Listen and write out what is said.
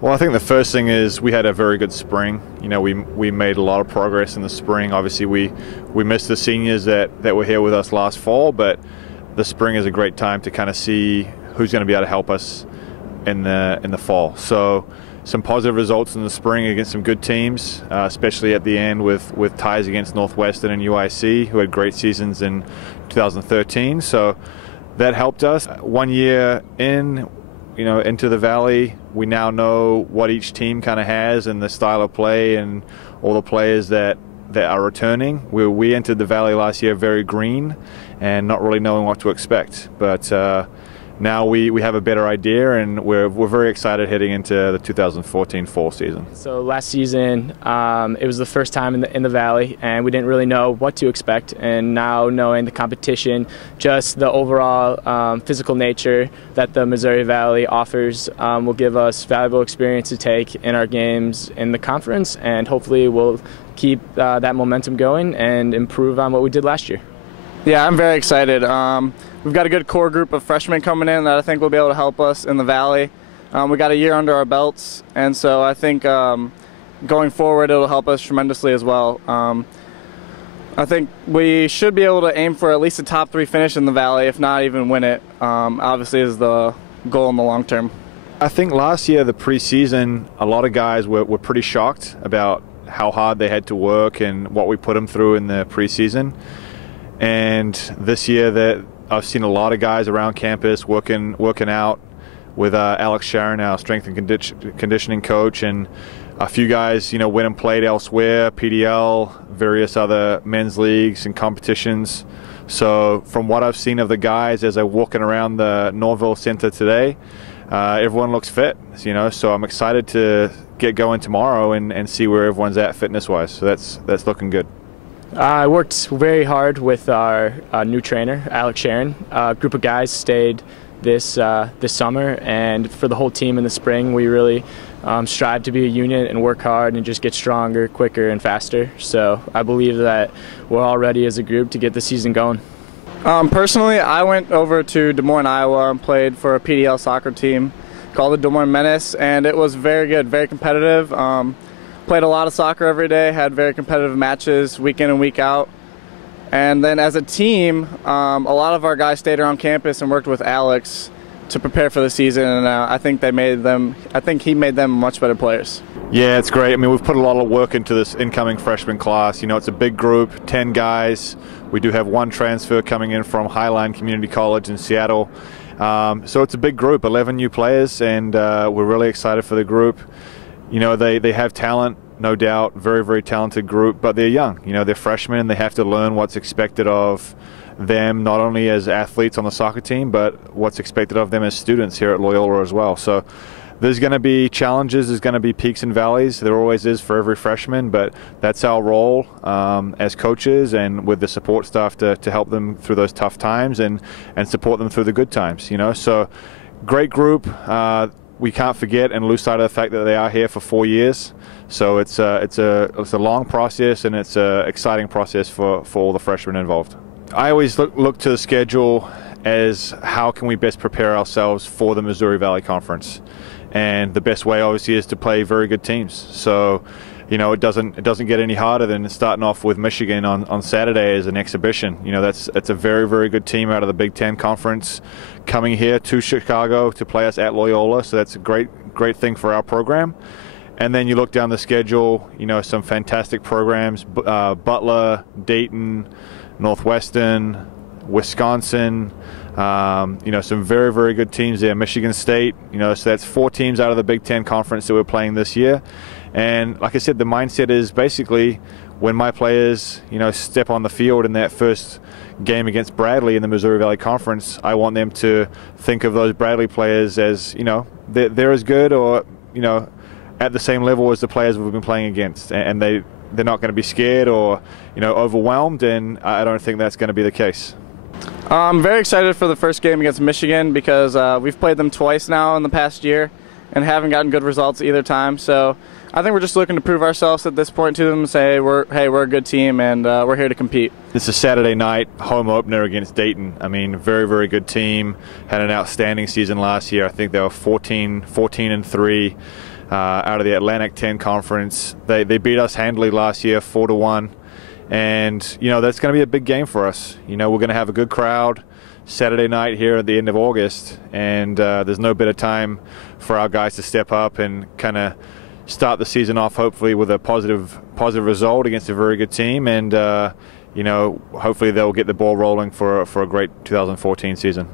Well, I think the first thing is we had a very good spring. We made a lot of progress in the spring. Obviously, we missed the seniors that were here with us last fall, but the spring is a great time to kind of see who's going to be able to help us in the fall. So some positive results in the spring against some good teams, especially at the end with ties against Northwestern and UIC, who had great seasons in 2013. So that helped us. 1 year in, into the Valley, we now know what each team kind of has and the style of play and all the players that are returning. We entered the Valley last year very green and not really knowing what to expect. But now we have a better idea, and we're very excited heading into the 2014 fall season. So last season, it was the first time in the Valley, and we didn't really know what to expect. And now knowing the competition, just the overall physical nature that the Missouri Valley offers will give us valuable experience to take in our games in the conference, and hopefully we'll keep that momentum going and improve on what we did last year. Yeah, I'm very excited. We've got a good core group of freshmen coming in that I think will be able to help us in the Valley. We got a year under our belts, and so I think going forward it'll help us tremendously as well. I think we should be able to aim for at least a top 3 finish in the Valley, if not even win it. Obviously is the goal in the long term. I think last year, the preseason, a lot of guys were pretty shocked about how hard they had to work and what we put them through in the preseason. And this year, that I've seen a lot of guys around campus working out with Alex Sharon, our strength and conditioning coach, and a few guys, went and played elsewhere, PDL, various other men's leagues and competitions. So from what I've seen of the guys as I'm walking around the Norville Center today, everyone looks fit, so I'm excited to get going tomorrow and see where everyone's at fitness-wise. So that's looking good. I worked very hard with our new trainer, Alex Sharon. A group of guys stayed this summer, and for the whole team in the spring, we really strive to be a unit and work hard and just get stronger, quicker, and faster. So I believe that we're all ready as a group to get the season going. Personally, I went over to Des Moines, Iowa, and played for a PDL soccer team called the Des Moines Menace, and it was very good, very competitive. Played a lot of soccer every day, had very competitive matches week in and week out. And then as a team, a lot of our guys stayed around campus and worked with Alex to prepare for the season, and I think he made them much better players. Yeah, it's great. I mean, we've put a lot of work into this incoming freshman class. It's a big group, 10 guys. We do have one transfer coming in from Highline Community College in Seattle. So it's a big group, 11 new players, and we're really excited for the group. They have talent, no doubt, very, very talented group, but they're young. They're freshmen, and they have to learn what's expected of them, not only as athletes on the soccer team, but what's expected of them as students here at Loyola as well. So there's going to be challenges, there's going to be peaks and valleys. There always is for every freshman, but that's our role as coaches and with the support staff to help them through those tough times and support them through the good times. So great group. We can't forget and lose sight of the fact that they are here for 4 years. So it's a long process, and it's an exciting process for all the freshmen involved. I always look to the schedule as how can we best prepare ourselves for the Missouri Valley Conference, and the best way obviously is to play very good teams. So it doesn't get any harder than starting off with Michigan on Saturday as an exhibition. That's a very, very good team out of the Big Ten Conference coming here to Chicago to play us at Loyola. So that's a great thing for our program. And then you look down the schedule, some fantastic programs: Butler, Dayton, Northwestern, Wisconsin. Some very, very good teams there. Michigan State. So that's 4 teams out of the Big Ten Conference that we're playing this year. And like I said, the mindset is basically when my players, step on the field in that first game against Bradley in the Missouri Valley Conference, I want them to think of those Bradley players as, they're as good or, at the same level as the players we've been playing against. And they're not going to be scared or, overwhelmed, and I don't think that's going to be the case. I'm very excited for the first game against Michigan because we've played them twice now in the past year and haven't gotten good results either time. So I think we're just looking to prove ourselves at this point to them and say, we're a good team, and we're here to compete. It's a Saturday night home opener against Dayton. I mean, very, very good team. Had an outstanding season last year. I think they were 14-3. out of the Atlantic 10 Conference. They beat us handily last year, 4-1. And, you know, that's going to be a big game for us. You know, we're going to have a good crowd Saturday night here at the end of August. And there's no better time for our guys to step up and kind of start the season off hopefully with a positive result against a very good team. And, you know, hopefully they'll get the ball rolling for a great 2014 season.